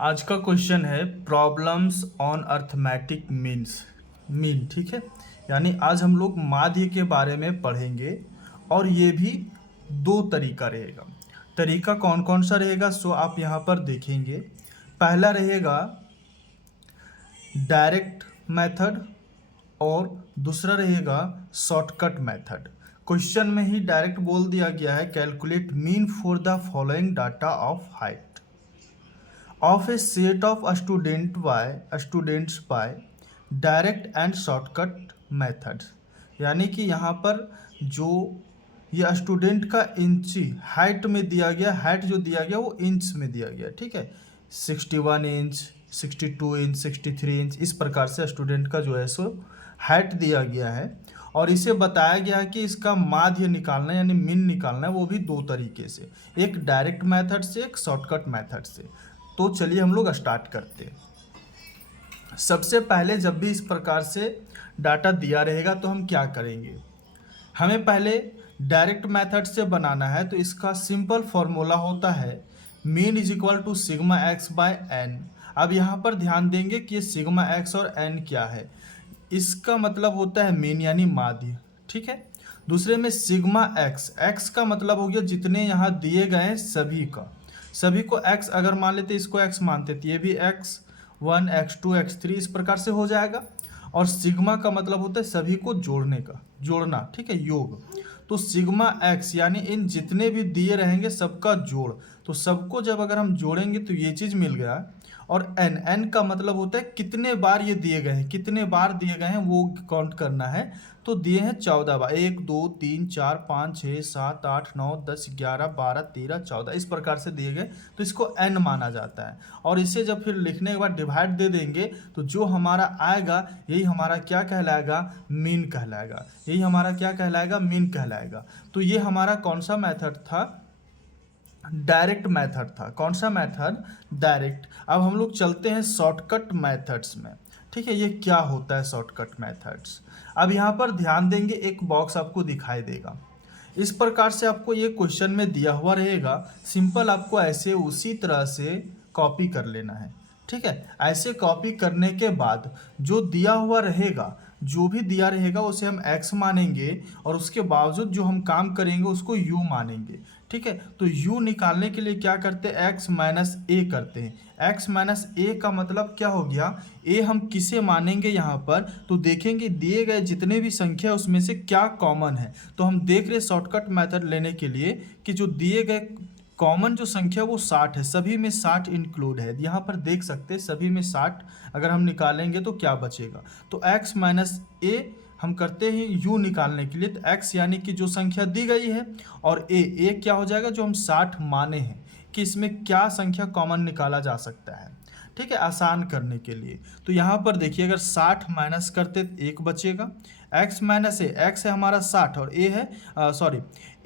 आज का क्वेश्चन है प्रॉब्लम्स ऑन अर्थमेटिक मीन। ठीक है, यानी आज हम लोग माध्य के बारे में पढ़ेंगे और ये भी दो तरीका रहेगा। तरीका कौन कौन सा रहेगा सो आप यहाँ पर देखेंगे। पहला रहेगा डायरेक्ट मेथड और दूसरा रहेगा शॉर्टकट मेथड। क्वेश्चन में ही डायरेक्ट बोल दिया गया है calculate mean for the following data of height of a set of students by direct and shortcut methods। यानी कि यहाँ पर जो ये स्टूडेंट का इंची हाइट में दिया गया, हाइट जो दिया गया वो इंच में दिया गया। ठीक है, 61 इंच, 62 इंच, 63 इंच, इस प्रकार से स्टूडेंट का जो है सो हाइट दिया गया है और इसे बताया गया है कि इसका माध्य निकालना यानी मीन निकालना है, वो भी दो तरीके से, एक डायरेक्ट मेथड से, एक शॉर्टकट मेथड से। तो चलिए हम लोग स्टार्ट करते हैं। सबसे पहले जब भी इस प्रकार से डाटा दिया रहेगा तो हम क्या करेंगे, हमें पहले डायरेक्ट मेथड से बनाना है। तो इसका सिंपल फॉर्मूला होता है mean is equal to sigma X by N. अब यहाँ पर ध्यान देंगे कि ये सिग्मा एक्स और एन क्या है, इसका मतलब होता है मीन यानी माध्य। ठीक है, दूसरे में सिग्मा एक्स, एक्स का मतलब हो गया जितने यहाँ दिए गए हैं सभी को x अगर मान लेते इसको x मानते तो ये भी x1 x2 x3 इस प्रकार से हो जाएगा। और सिग्मा का मतलब होता है सभी को जोड़ना। ठीक है, योग। तो सिग्मा x यानी इन जितने भी दिए रहेंगे सबका जोड़, तो सबको जब अगर हम जोड़ेंगे तो ये चीज़ मिल गया। और n का मतलब होता है कितने बार ये दिए गए हैं, कितने बार दिए गए हैं वो काउंट करना है। तो दिए हैं 14 बार, 1 2 3 4 5 6 7 8 9 10 11 12 13 14 इस प्रकार से दिए गए, तो इसको n माना जाता है। और इसे जब फिर लिखने के बाद डिवाइड दे देंगे तो जो हमारा आएगा यही हमारा क्या कहलाएगा, मीन कहलाएगा। यही हमारा क्या कहलाएगा, मीन कहलाएगा। तो ये हमारा कौन सा मेथड था, डायरेक्ट मेथड था। कौन सा मेथड, डायरेक्ट। अब हम लोग चलते हैं शॉर्टकट मेथड्स में। ठीक है, ये क्या होता है शॉर्टकट मेथड्स। अब यहाँ पर ध्यान देंगे, एक बॉक्स आपको दिखाई देगा, इस प्रकार से आपको ये क्वेश्चन में दिया हुआ रहेगा। सिंपल आपको ऐसे उसी तरह से कॉपी कर लेना है। ठीक है, ऐसे कॉपी करने के बाद जो दिया हुआ रहेगा, जो भी दिया रहेगा उसे हम x मानेंगे और उसके बावजूद जो हम काम करेंगे उसको u मानेंगे। ठीक है, तो u निकालने के लिए क्या करते हैं, x माइनस ए करते हैं। x माइनस ए का मतलब क्या हो गया, a हम किसे मानेंगे यहाँ पर, तो देखेंगे दिए गए जितने भी संख्या उसमें से क्या कॉमन है। तो हम देख रहे शॉर्टकट मेथड लेने के लिए कि जो दिए गए कॉमन जो संख्या वो 60 है, सभी में 60 इंक्लूड है। यहाँ पर देख सकते हैं सभी में 60 अगर हम निकालेंगे तो क्या बचेगा। तो x माइनस ए हम करते हैं u निकालने के लिए, तो x यानी कि जो संख्या दी गई है और a क्या हो जाएगा, जो हम 60 माने हैं कि इसमें क्या संख्या कॉमन निकाला जा सकता है। ठीक है, आसान करने के लिए। तो यहाँ पर देखिए अगर 60 माइनस करते तो 1 बचेगा। x माइनस ए, x है हमारा 60 और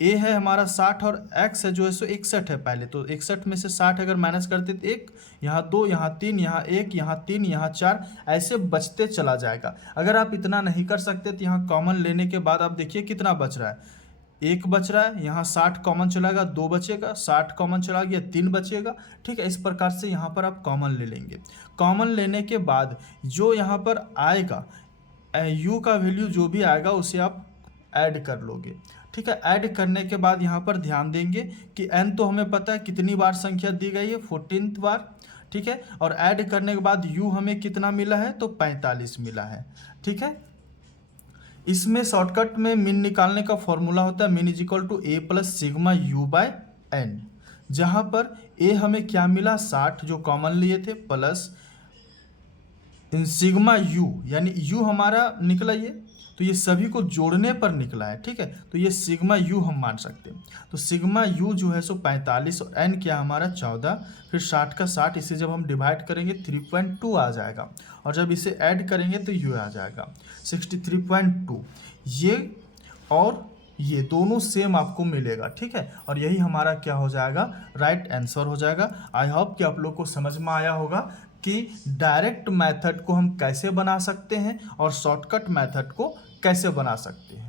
a है हमारा 60 और x है जो है सो 61 है पहले। तो 61 में से 60 अगर माइनस करते तो 1, यहाँ 2, यहाँ 3, यहाँ 1, यहाँ 3, यहाँ 4, ऐसे बचते चला जाएगा। अगर आप इतना नहीं कर सकते तो यहाँ कॉमन लेने के बाद आप देखिए कितना बच रहा है, 1 बच रहा है, यहाँ 60 कॉमन चला गया 2 बचेगा, 60 कॉमन चला गया 3 बचेगा। ठीक है, इस प्रकार से यहाँ पर आप कॉमन ले लेंगे। कॉमन लेने के बाद जो यहाँ पर आएगा u का वैल्यू जो भी आएगा उसे आप ऐड कर लोगे। ठीक है, ऐड करने के बाद यहाँ पर ध्यान देंगे कि n तो हमें पता है कितनी बार संख्या दी गई है, 14th बार। ठीक है, और ऐड करने के बाद u हमें कितना मिला है, तो 45 मिला है। ठीक है, इसमें शॉर्टकट में मीन निकालने का फॉर्मूला होता है mean is equal to A plus sigma U by N, जहाँ पर ए हमें क्या मिला 60 जो कॉमन लिए थे, प्लस इन सिग्मा यू यानी यू हमारा निकला ये, तो ये सभी को जोड़ने पर निकला है। ठीक है, तो ये सिग्मा यू हम मान सकते हैं। तो सिग्मा यू जो है सो 45 और एन क्या हमारा 14, फिर 60 का 60, इसे जब हम डिवाइड करेंगे 3.2 आ जाएगा और जब इसे ऐड करेंगे तो यू आ जाएगा 63.2। ये और ये दोनों सेम आपको मिलेगा। ठीक है, और यही हमारा क्या हो जाएगा, राइट आंसर हो जाएगा। आई होप कि आप लोग को समझ में आया होगा कि डायरेक्ट मेथड को हम कैसे बना सकते हैं और शॉर्टकट मेथड को कैसे बना सकते हैं।